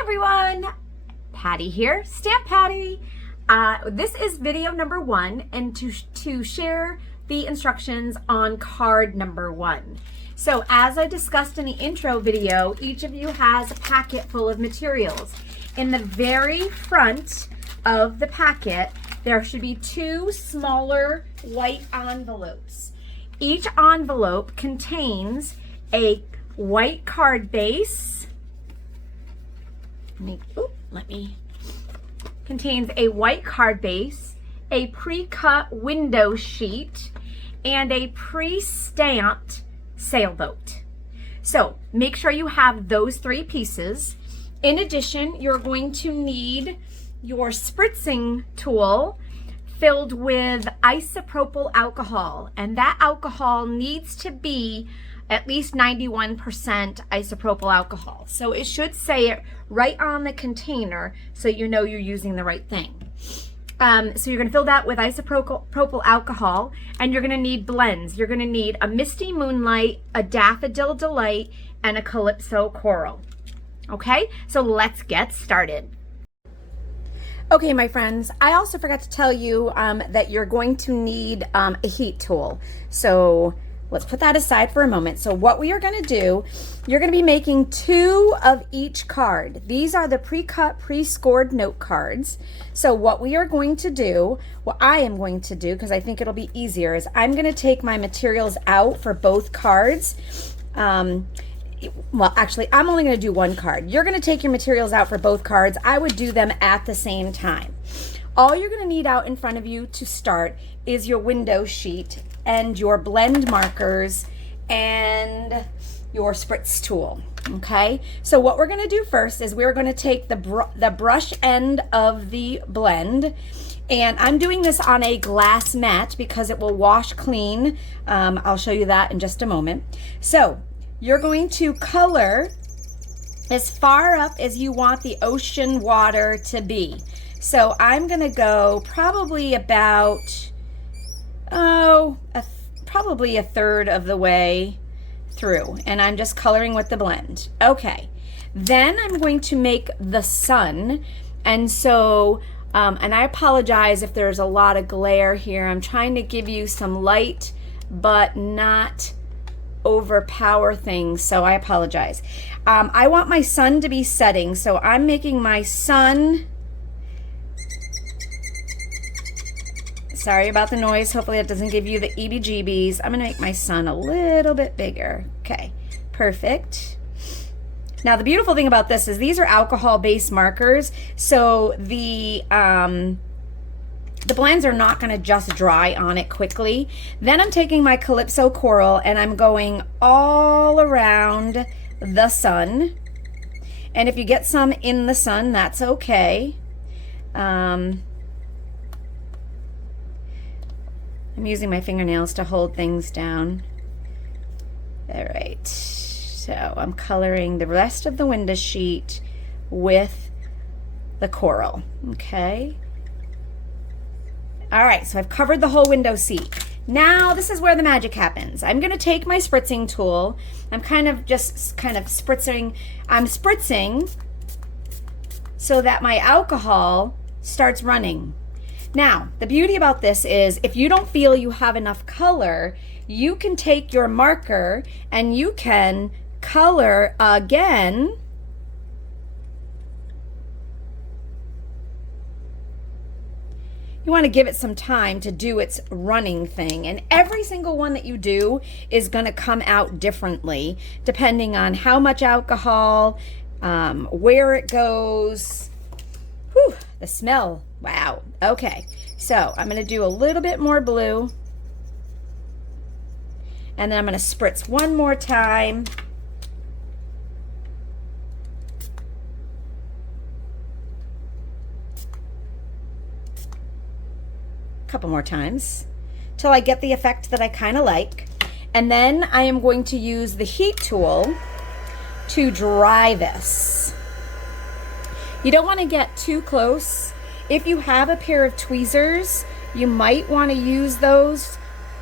Everyone, Patty here, Stamp Patty. This is video number 1 and to share the instructions on card number 1. So as I discussed in the intro video, each of you has a packet full of materials. In the very front of the packet, there should be 2 smaller white envelopes. Each envelope contains a white card base. Contains a white card base, a pre-cut window sheet, and a pre-stamped sailboat. So make sure you have those 3 pieces. In addition, you're going to need your spritzing tool filled with isopropyl alcohol, and that alcohol needs to be at least 91% isopropyl alcohol. So it should say it right on the container so you know you're using the right thing. So you're gonna fill that with isopropyl alcohol, and you're gonna need blends. You're gonna need a Misty Moonlight, a Daffodil Delight, and a Calypso Coral. Okay, so let's get started. Okay, my friends, I also forgot to tell you that you're going to need a heat tool. So let's put that aside for a moment. So what we are going to do, you're going to be making 2 of each card. These are the pre-cut, pre-scored note cards. So what we are going to do, what I am going to do, because I think it'll be easier, is I'm going to take my materials out for both cards. Well, actually, I'm only going to do 1 card. You're going to take your materials out for both cards. I would do them at the same time. All you're going to need out in front of you to start is your window sheet and your blend markers and your spritz tool. Okay, so what we're going to do first is we're going to take the brush end of the blend, and I'm doing this on a glass mat because it will wash clean. I'll show you that in just a moment. So you're going to color as far up as you want the ocean water to be. So I'm going to go probably about probably a third of the way through, and I'm just coloring with the blend. Okay, then I'm going to make the sun, and so and I apologize if there's a lot of glare here. I'm trying to give you some light but not overpower things, so I apologize. I want my sun to be setting, so I'm making my sun. Sorry about the noise. Hopefully it doesn't give you the EBGBs. I'm going to make my sun a little bit bigger. Okay, perfect. Now the beautiful thing about this is these are alcohol-based markers, so the blends are not going to just dry on it quickly. Then I'm taking my Calypso Coral and I'm going all around the sun. And if you get some in the sun, that's okay. I'm using my fingernails to hold things down. All right, so I'm coloring the rest of the window sheet with the coral, okay? All right, so I've covered the whole window seat. Now this is where the magic happens. I'm gonna take my spritzing tool. I'm spritzing. I'm spritzing so that my alcohol starts running. Now, the beauty about this is if you don't feel you have enough color, you can take your marker and you can color again. You want to give it some time to do its running thing, and every single one that you do is going to come out differently depending on how much alcohol, where it goes. Whew, the smell. Wow. Okay, so I'm going to do a little bit more blue, and then I'm going to spritz one more time. Couple more times till I get the effect that I kind of like, and then I am going to use the heat tool to dry this. You don't want to get too close. If you have a pair of tweezers, you might want to use those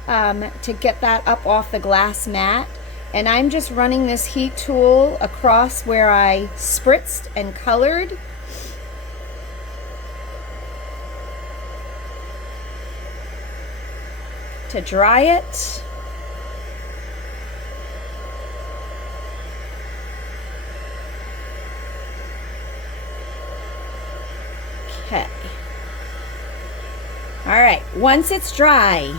to get that up off the glass mat. And I'm just running this heat tool across where I spritzed and colored. To dry it. Okay. All right, once it's dry,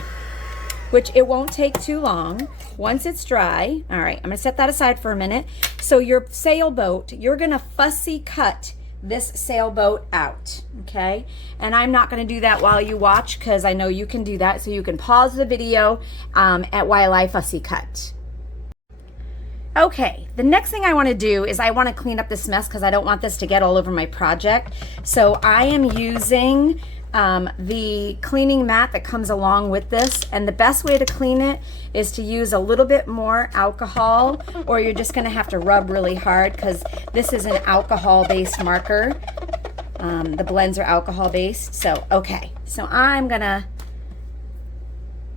which it won't take too long, once it's dry, all right, I'm gonna set that aside for a minute. So your sailboat, you're gonna fussy cut this sailboat out, okay? And I'm not gonna do that while you watch because I know you can do that, so you can pause the video while I fussy cut. Okay, the next thing I want to do is I want to clean up this mess because I don't want this to get all over my project. So I am using the cleaning mat that comes along with this, and the best way to clean it is to use a little bit more alcohol, or you're just going to have to rub really hard because this is an alcohol-based marker. The blends are alcohol-based. So, okay, so I'm going to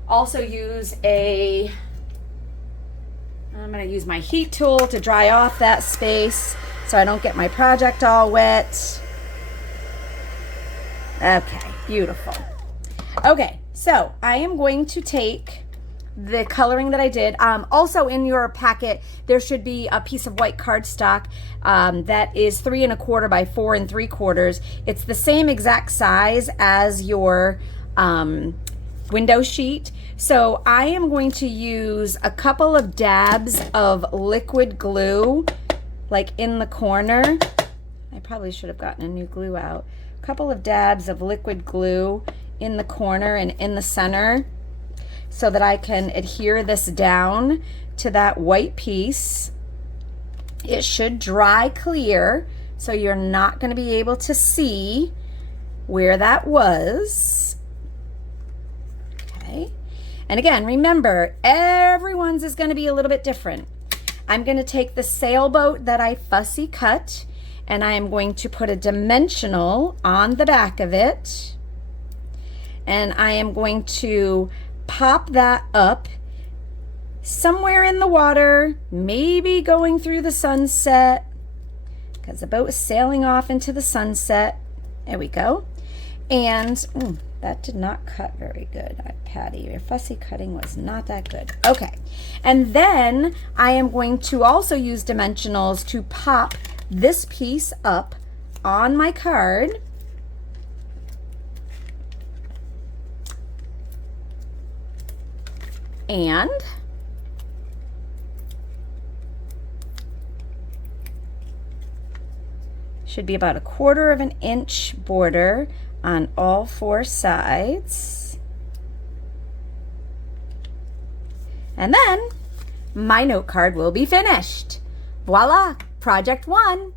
also use I'm going to use my heat tool to dry off that space so I don't get my project all wet. Okay, beautiful. Okay, so I am going to take the coloring that I did. Also in your packet, there should be a piece of white cardstock that is 3 1/4 by 4 3/4. It's the same exact size as your window sheet. So I am going to use a couple of dabs of liquid glue, like in the corner. I probably should have gotten a new glue out. A couple of dabs of liquid glue in the corner and in the center so that I can adhere this down to that white piece. It should dry clear, so you're not going to be able to see where that was. Okay. And again, remember, everyone's is going to be a little bit different. I'm going to take the sailboat that I fussy cut, and I am going to put a dimensional on the back of it. And I am going to pop that up somewhere in the water, maybe going through the sunset, because the boat is sailing off into the sunset. There we go. And that did not cut very good, Patty. Your fussy cutting was not that good. Okay, and then I am going to also use dimensionals to pop this piece up on my card. And should be about 1/4 inch border on all 4 sides. And then my note card will be finished. Voila, project 1.